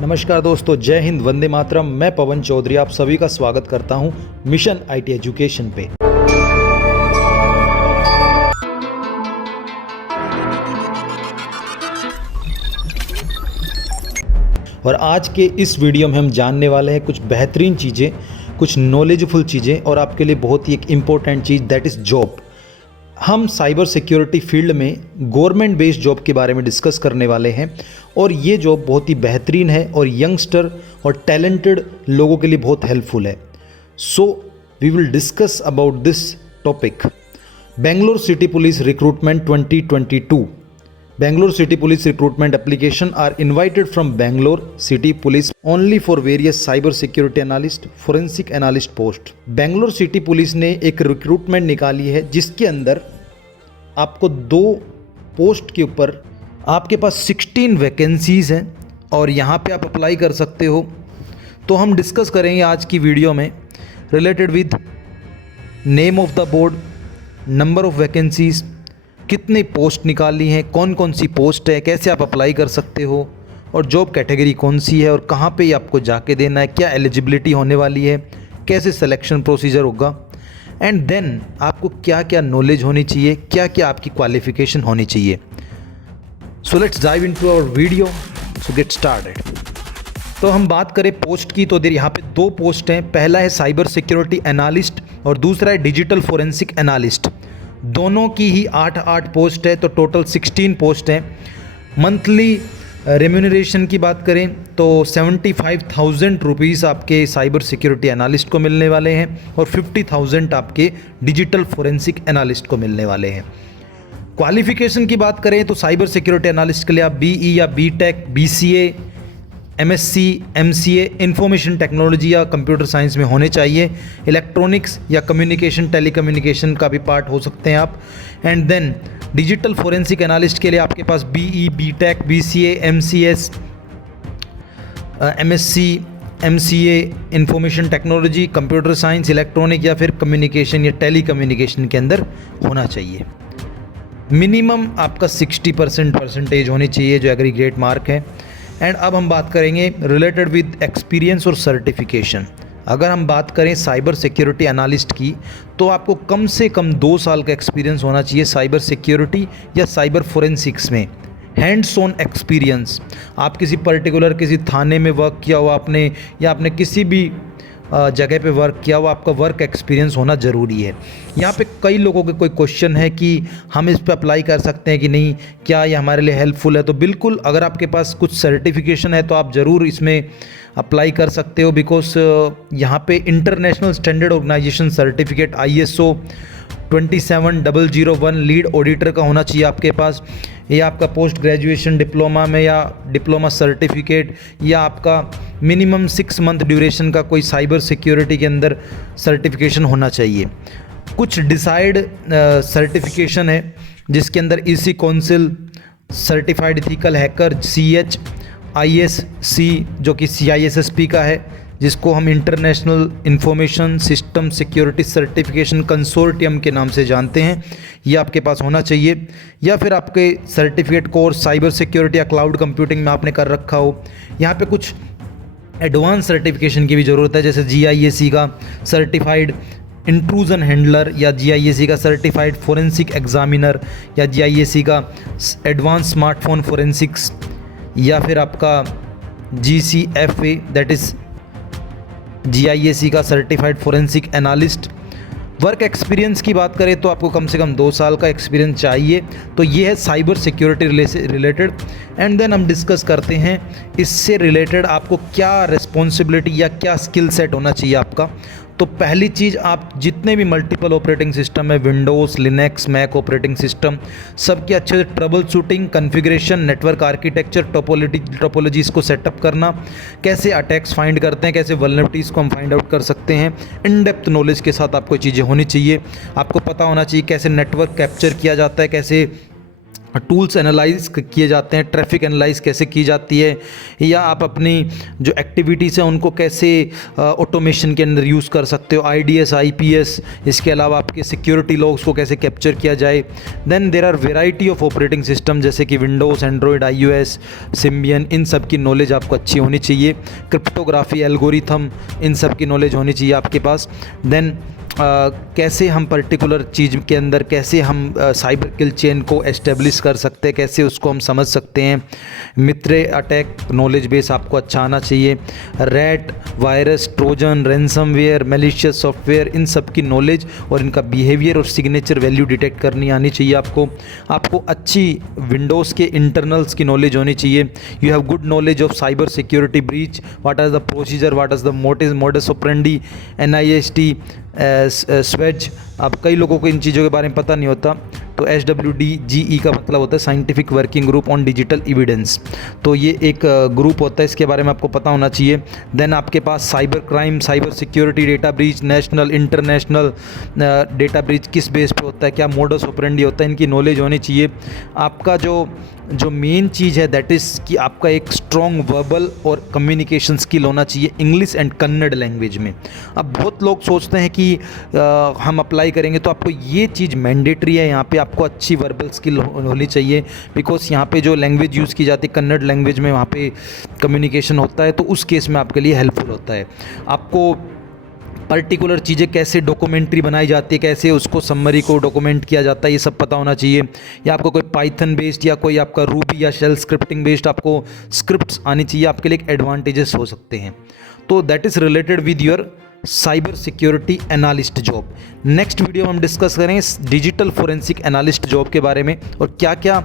नमस्कार दोस्तों, जय हिंद, वंदे मातरम। मैं पवन चौधरी आप सभी का स्वागत करता हूं मिशन आईटी एजुकेशन पे। और आज के इस वीडियो में हम जानने वाले हैं कुछ बेहतरीन चीज़ें, कुछ नॉलेजफुल चीज़ें और आपके लिए बहुत ही एक important cheese, that is job. हम साइबर सिक्योरिटी फील्ड में गवर्नमेंट बेस्ड जॉब के बारे में डिस्कस करने वाले हैं और ये जॉब बहुत ही बेहतरीन है और यंगस्टर और टैलेंटेड लोगों के लिए बहुत हेल्पफुल है। So we will discuss about this topic. Bangalore city police recruitment 2022। Bangalore City Police recruitment application are invited from Bangalore City Police only for various cyber security analyst, forensic analyst post। Bangalore City Police ने एक recruitment निकाली है जिसके अंदर आपको 2 post के ऊपर आपके पास 16 वैकेंसीज हैं और यहाँ पे आप अप्लाई कर सकते हो। तो हम डिस्कस करेंगे आज की वीडियो में related with name of the board, number of vacancies, कितनी पोस्ट निकाली हैं, कौन कौन सी पोस्ट है, कैसे आप अप्लाई कर सकते हो और जॉब कैटेगरी कौन सी है और कहाँ पे आपको जाके देना है, क्या एलिजिबिलिटी होने वाली है, कैसे सिलेक्शन प्रोसीजर होगा एंड देन आपको क्या क्या नॉलेज होनी चाहिए, क्या क्या आपकी क्वालिफिकेशन होनी चाहिए। So let's dive into our video. So get started. तो हम बात करें पोस्ट की तो देर यहाँ पे 2 पोस्ट हैं। पहला है साइबर सिक्योरिटी एनालिस्ट और दूसरा है डिजिटल फोरेंसिक एनालिस्ट। दोनों की ही 8 पोस्ट है, तो टोटल 16 पोस्ट हैं। मंथली रेम्यूनरेशन की बात करें तो 75,000 रुपीज़ आपके साइबर सिक्योरिटी एनालिस्ट को मिलने वाले हैं और 50,000 आपके डिजिटल फोरेंसिक एनालिस्ट को मिलने वाले हैं। क्वालिफिकेशन की बात करें तो साइबर सिक्योरिटी एनालिस्ट के लिए आप BE या BTech, BCA, MSc, MCA, information technology या कंप्यूटर साइंस में होने चाहिए। इलेक्ट्रॉनिक्स या कम्युनिकेशन, टेलीकम्युनिकेशन का भी पार्ट हो सकते हैं आप। And then digital forensic analyst के लिए आपके पास BE, BTech, BCA, MCS, MSc, MCA, information technology, computer science, electronic या फिर कम्युनिकेशन या टेलीकम्युनिकेशन के अंदर होना चाहिए। मिनिमम आपका 60% परसेंटेज होनी चाहिए जो एग्रीगेट मार्क है। एंड अब हम बात करेंगे रिलेटेड विद एक्सपीरियंस और सर्टिफिकेशन। अगर हम बात करें साइबर सिक्योरिटी एनालिस्ट की तो आपको कम से कम 2 साल का एक्सपीरियंस होना चाहिए साइबर सिक्योरिटी या साइबर फोरेंसिक्स में। हैंड्स ऑन एक्सपीरियंस, आप किसी पर्टिकुलर किसी थाने में वर्क किया हुआ आपने या आपने किसी भी जगह पे वर्क किया हुआ, आपका वर्क एक्सपीरियंस होना ज़रूरी है। यहाँ पे कई लोगों के कोई क्वेश्चन है कि हम इस पे अप्लाई कर सकते हैं कि नहीं, क्या ये हमारे लिए हेल्पफुल है। तो बिल्कुल, अगर आपके पास कुछ सर्टिफिकेशन है तो आप ज़रूर इसमें अप्लाई कर सकते हो, बिकॉज यहाँ पे international standard organisation certificate ISO 27001 lead auditor का होना चाहिए आपके पास, या आपका पोस्ट ग्रेजुएशन डिप्लोमा में या डिप्लोमा सर्टिफिकेट, या आपका मिनिमम 6 मंथ ड्यूरेशन का कोई साइबर सिक्योरिटी के अंदर सर्टिफिकेशन होना चाहिए। कुछ डिसाइड सर्टिफिकेशन है जिसके अंदर EC council, certified ethical hacker CHISC जो कि CISSP का है, जिसको हम international information system security certification consortium के नाम से जानते हैं, ये आपके पास होना चाहिए। या फिर आपके सर्टिफिकेट कोर्स साइबर सिक्योरिटी या क्लाउड कंप्यूटिंग में आपने कर रखा हो। यहाँ पे कुछ एडवांस सर्टिफिकेशन की भी ज़रूरत है, जैसे GIAC का सर्टिफाइड इंट्रूजन हैंडलर या GIAC का सर्टिफाइड फोरेंसिक एग्जामिनर या GIAC का एडवांस स्मार्टफोन फोरेंसिक्स, या फिर आपका GCFA दैट इज़ GIAC का certified forensic analyst. Work experience की बात करें तो आपको कम से कम 2 साल का एक्सपीरियंस चाहिए। तो ये है cyber security related. And then हम डिस्कस करते हैं इससे रिलेटेड आपको क्या रिस्पॉन्सिबिलिटी या क्या स्किल सेट होना चाहिए आपका। तो पहली चीज़, आप जितने भी मल्टीपल ऑपरेटिंग सिस्टम है, Windows, Linux, Mac operating system, सबके अच्छे से troubleshooting, configuration, network architecture, topologies को सेटअप करना, कैसे अटैक्स फाइंड करते हैं, कैसे वल्नरेबिलिटीज़ को हम फाइंड आउट कर सकते हैं, इन डेप्थ नॉलेज के साथ आपको चीज़ें होनी चाहिए। आपको पता होना चाहिए कैसे नेटवर्क कैप्चर किया जाता है, कैसे टूल्स एनालाइज किए जाते हैं, ट्रैफिक एनालाइज कैसे की जाती है, या आप अपनी जो एक्टिविटीज़ हैं उनको कैसे ऑटोमेशन के अंदर यूज़ कर सकते हो, IDS IPS, इसके अलावा आपके सिक्योरिटी लॉग्स को कैसे कैप्चर किया जाए। Then there are variety of operating system जैसे कि विंडोज़, एंड्रॉयड, iOS, सिम्बियन, इन सब की नॉलेज आपको अच्छी होनी चाहिए। क्रिप्टोग्राफी, एल्गोरिथम, इन सब की नॉलेज होनी चाहिए आपके पास। देन कैसे हम पर्टिकुलर चीज़ के अंदर कैसे हम साइबर किल चेन को एस्टेब्लिश कर सकते हैं, कैसे उसको हम समझ सकते हैं। मित्रे अटैक नॉलेज बेस आपको अच्छा आना चाहिए। Rat, virus, trojan, ransomware, malicious software, इन सब की नॉलेज और इनका बिहेवियर और सिग्नेचर वैल्यू डिटेक्ट करनी आनी चाहिए आपको अच्छी विंडोज़ के इंटरनल्स की नॉलेज होनी चाहिए। You have good knowledge of cyber security breach, what are the procedure, what is the modus operandi, NIST, स्वेज। अब कई लोगों को इन चीज़ों के बारे में पता नहीं होता, तो SWDGE का मतलब होता है scientific working group on digital evidence. तो ये एक ग्रुप होता है, इसके बारे में आपको पता होना चाहिए। देन आपके पास cyber crime, cyber security, data breach, national international data breach किस बेस पे होता है, क्या मोडस ऑपरेंडी होता है, इनकी नॉलेज होनी चाहिए। आपका जो मेन चीज़ है दैट इज़ कि आपका एक स्ट्रॉन्ग वर्बल और कम्युनिकेशन स्किल होना चाहिए इंग्लिश एंड कन्नड़ लैंग्वेज में। अब बहुत लोग सोचते हैं कि हम अप्लाई करेंगे तो आपको ये चीज़ मैंडेटरी है, यहाँ पे आपको अच्छी वर्बल स्किल होनी चाहिए, बिकॉज यहाँ पे जो लैंग्वेज यूज़ की जाती है कन्नड़ लैंग्वेज में, वहाँ पे कम्युनिकेशन होता है, तो उस केस में आपके लिए हेल्पफुल होता है। आपको पर्टिकुलर चीज़ें कैसे डॉक्यूमेंट्री बनाई जाती है, कैसे उसको समरी को डॉक्यूमेंट किया जाता है, ये सब पता होना चाहिए। या आपको कोई पाइथन बेस्ड या कोई आपका रूबी या शेल स्क्रिप्टिंग बेस्ड आपको स्क्रिप्ट्स आनी चाहिए, आपके लिए एक एडवांटेजेस हो सकते हैं। तो that is related with your cyber security analyst job. Next video हम डिस्कस करेंगे डिजिटल फोरेंसिक एनालिस्ट जॉब के बारे में और क्या क्या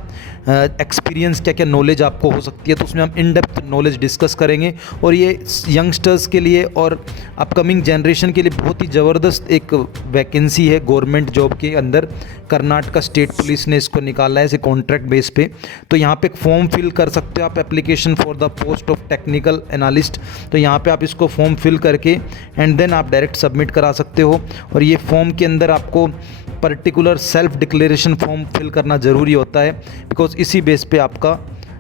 एक्सपीरियंस, क्या क्या नॉलेज आपको हो सकती है, तो उसमें हम इन डेप्थ नॉलेज डिस्कस करेंगे। और ये यंगस्टर्स के लिए और अपकमिंग जनरेशन के लिए बहुत ही ज़बरदस्त एक वैकेंसी है गवर्नमेंट जॉब के अंदर। कर्नाटका स्टेट पुलिस ने इसको निकाला है ऐसे कॉन्ट्रैक्ट बेस पे। तो यहाँ पे एक फॉर्म फिल कर सकते हो आप, application for the post of technical analyst. तो यहाँ पे आप इसको फॉर्म फिल करके एंड देन आप डायरेक्ट सबमिट करा सकते हो। और ये फॉर्म के अंदर आपको particular self declaration form fill करना ज़रूरी होता है, बिकॉज इसी बेस पे आपका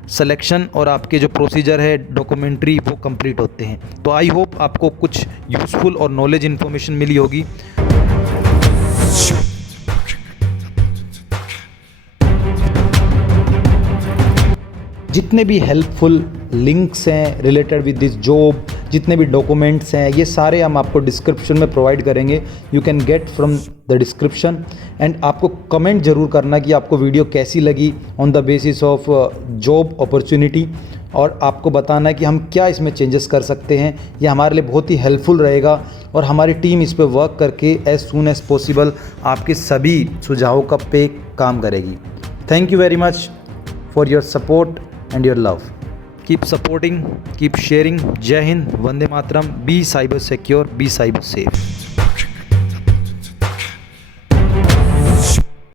सिलेक्शन और आपके जो प्रोसीजर है डॉक्यूमेंट्री वो कंप्लीट होते हैं। तो आई होप आपको कुछ यूज़फुल और नॉलेज इन्फॉर्मेशन मिली होगी। जितने भी हेल्पफुल लिंक्स हैं रिलेटेड विद दिस जॉब, जितने भी डॉक्यूमेंट्स हैं, ये सारे हम आपको डिस्क्रिप्शन में प्रोवाइड करेंगे। You can get from the description. And आपको कमेंट ज़रूर करना कि आपको वीडियो कैसी लगी on the basis of job opportunity, और आपको बताना है कि हम क्या इसमें चेंजेस कर सकते हैं। ये हमारे लिए बहुत ही हेल्पफुल रहेगा और हमारी टीम इस पर वर्क करके एज सून एज पॉसिबल आपके सभी सुझावों का पे काम करेगी। Thank you very much for your support and your love. Keep supporting, keep sharing. Jai Hind, Vande Mataram. Be cyber secure, be cyber safe.